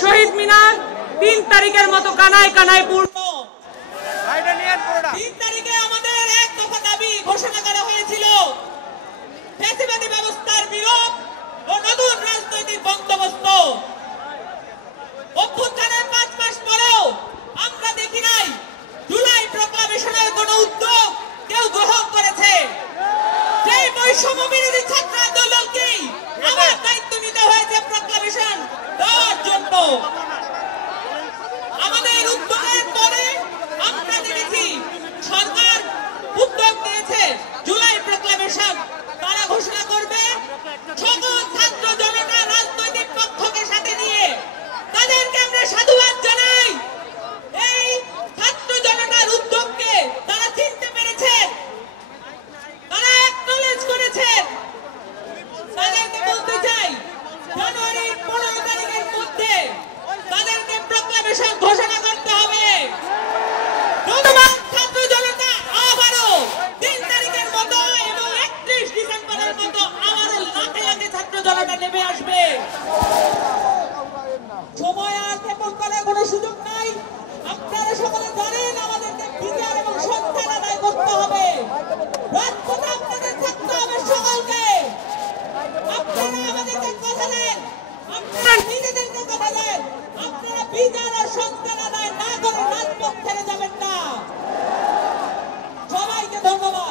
শহীদ মিনার 3 তারিখের মতো কানায় কানায় পূর্ণ। 3 তারিখে আমাদের এক দফা দাবি ঘোষণা করা হয়েছিল, ফ্যাসিবাদী ব্যবস্থার বিলোপ ও নতুন রাজনৈতিক বন্দোবস্ত। অভ্যুত্থানের 5 মাস পরেও আমরা দেখি নাই জুলাই প্রক্লামেশনের কোনো উদ্যোগ কেউ গ্রহণ করেছে। সেই বৈষম্য বিরোধী ছাত্র আন্দোলনকে আমার দায়িত্ব নিতে হয়েছে প্রক্লামেশন দেওয়ার জন্য। আমাদের উদ্যোগের পরে আমরা দেখেছি সরকার উদ্যোগ নিয়েছে জুলাই প্রক্লামেশন তারা ঘোষণা করবে, সকল ছাত্র জনতা রাজনৈতিক পক্ষকে সাথে নিয়ে। তাদেরকে আমরা সাধুবাদ জানাই। এই ছাত্র জনতার উদ্যোগকে তারা চিনতে পেরেছে, তারা অ্যাকনলেজ করেছে। তাদেরকে বলতে চাই, জানুয়ারির 15 তারিখের মধ্যে তাদেরকে প্রক্লামেশন ঘোষণা করতে হবে। ধন্যবাদ ছাত্র জনতা। আবারও 3 তারিখের মতো এবং 31 ডিসেম্বরের মতো আবারও লাখে লাখে ছাত্র জনতা নেমে আসবে। সময় আর ক্ষেপণ করার কোনো সুযোগ নাই। আপনারা সকলে জানেন আমাদেরকে বিচার এবং সংস্কার আদায় করতে হবে। রাজপথে আপনাদের থাকতে হবে সকলকে। আপনারা আমাদেরকে কথা দেন, আপনারা নিজেদেরকে কথা দেন, আপনারা বিচার আর সংস্কার আদায় না করে রাজপথ ছেড়ে যাবেন না। সবাইকে ধন্যবাদ।